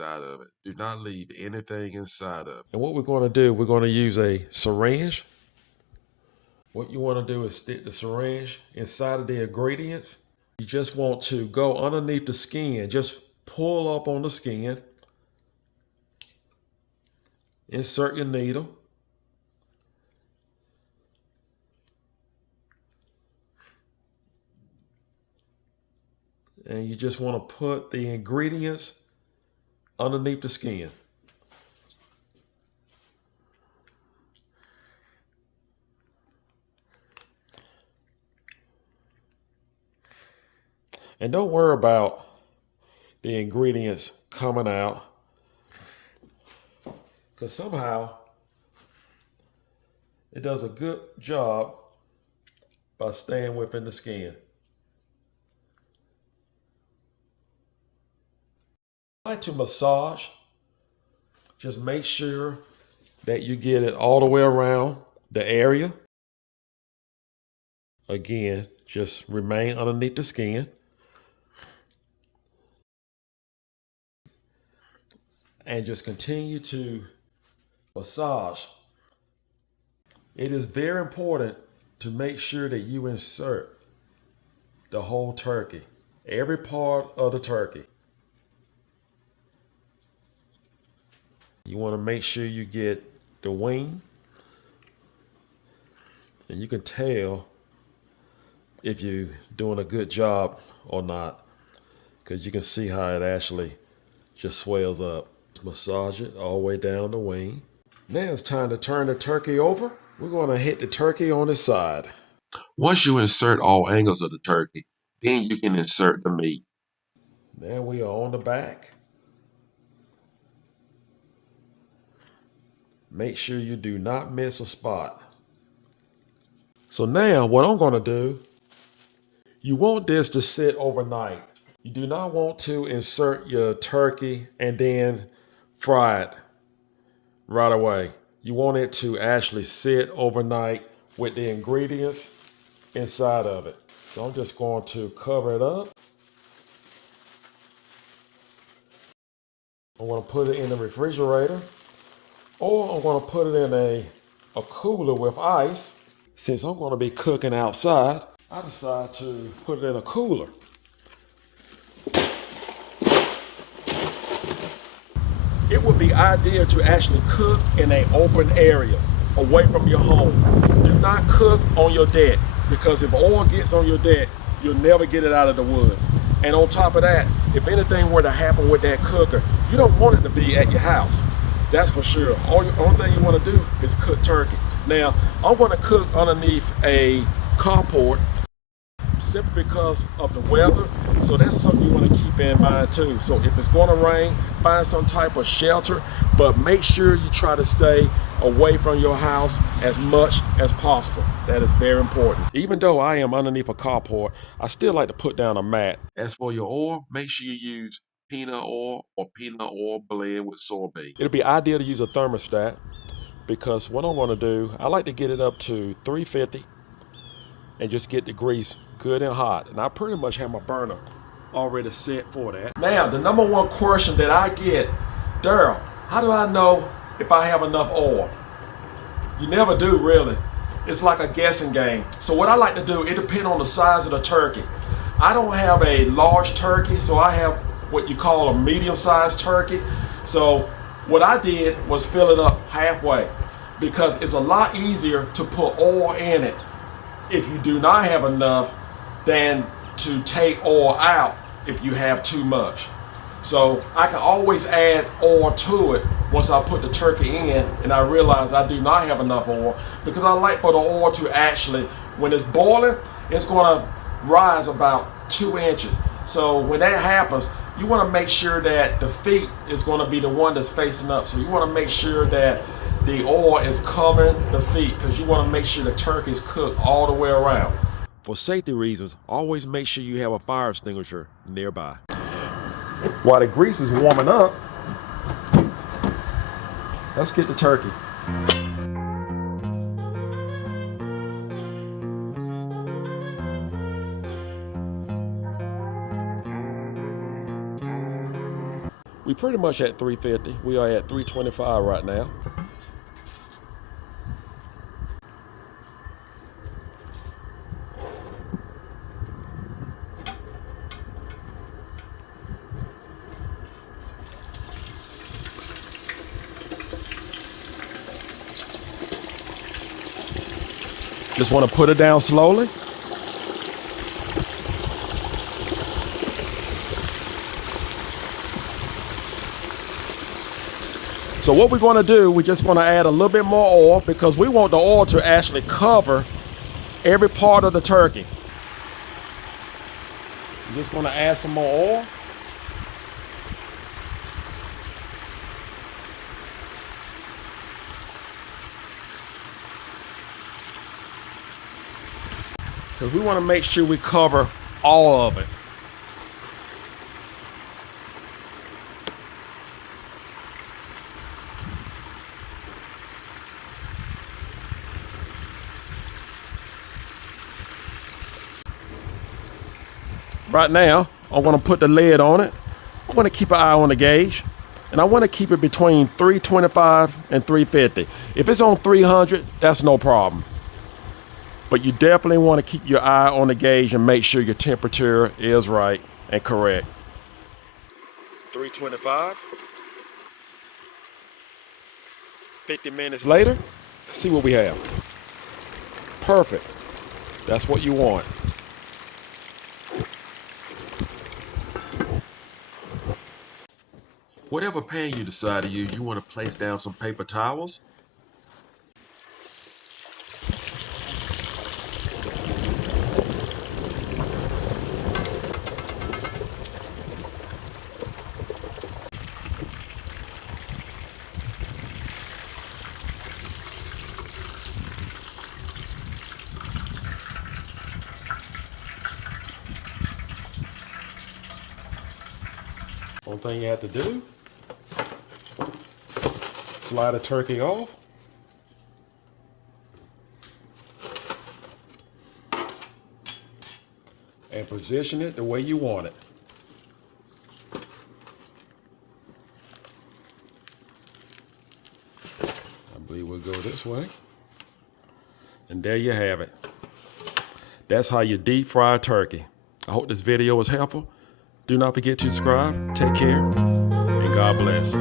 inside of it. Do not leave anything inside of it. And what we're going to do, we're going to use a syringe. What you want to do is stick the syringe inside of the ingredients. You just want to go underneath the skin. Just pull up on the skin. Insert your needle. And you just want to put the ingredients underneath the skin. And don't worry about the ingredients coming out, because somehow it does a good job by staying within the skin. I like to massage. Just make sure that you get it all the way around the area. Again, just remain underneath the skin. And just continue to massage. It is very important to make sure that you insert the whole turkey, every part of the turkey. You want to make sure you get the wing, and you can tell if you're doing a good job or not, because you can see how it actually just swells up. Massage it all the way down the wing. Now it's time to turn the turkey over. We're going to hit the turkey on its side. Once you insert all angles of the turkey, then you can insert the meat. Now we are on the back. Make sure you do not miss a spot. So now what I'm going to do, you want this to sit overnight. You do not want to insert your turkey and then fry it right away. You want it to actually sit overnight with the ingredients inside of it. So I'm just going to cover it up. I'm going to put it in the refrigerator, or I'm going to put it in a cooler with ice. Since I'm going to be cooking outside, I decided to put it in a cooler. It would be ideal to actually cook in an open area, away from your home. Do not cook on your deck, because if oil gets on your deck, you'll never get it out of the wood. And on top of that, if anything were to happen with that cooker, you don't want it to be at your house. That's for sure. Only thing you want to do is cook turkey. Now, I'm going to cook underneath a carport simply because of the weather. So that's something you want to keep in mind too. So if it's going to rain, find some type of shelter, but make sure you try to stay away from your house as much as possible. That is very important. Even though I am underneath a carport, I still like to put down a mat. As for your oil, make sure you use peanut oil or peanut oil blend with soybean. It'll be ideal to use a thermostat, because what I want to do, I like to get it up to 350 and just get the grease good and hot. And I pretty much have my burner already set for that. Now, the number one question that I get, Daryl, how do I know if I have enough oil? You never do, really. It's like a guessing game. So what I like to do, it depends on the size of the turkey. I don't have a large turkey, so I have what you call a medium-sized turkey. So what I did was fill it up halfway, because it's a lot easier to put oil in it if you do not have enough than to take oil out if you have too much. So I can always add oil to it once I put the turkey in and I realize I do not have enough oil, because I like for the oil to actually, when it's boiling, it's going to rise about 2 inches. So when that happens, you want to make sure that the feet is going to be the one that's facing up. So you want to make sure that the oil is covering the feet, because you want to make sure the turkey is cooked all the way around. For safety reasons, always make sure you have a fire extinguisher nearby. While the grease is warming up, let's get the turkey. We pretty much at 350. We are at 325 right now. Just want to put it down slowly. So what we're going to do, we're just going to add a little bit more oil because we want the oil to actually cover every part of the turkey. I'm just going to add some more oil. Because we want to make sure we cover all of it. Right now, I'm going to put the lid on it. I want to keep an eye on the gauge. And I want to keep it between 325 and 350. If it's on 300, that's no problem. But you definitely want to keep your eye on the gauge and make sure your temperature is right and correct. 325. 50 minutes later, let's see what we have. Perfect. That's what you want. Whatever pan you decide to use, you want to place down some paper towels. One thing you have to do, slide the turkey off. And position it the way you want it. I believe we'll go this way. And there you have it. That's how you deep fry a turkey. I hope this video was helpful. Do not forget to subscribe. Take care. And God bless.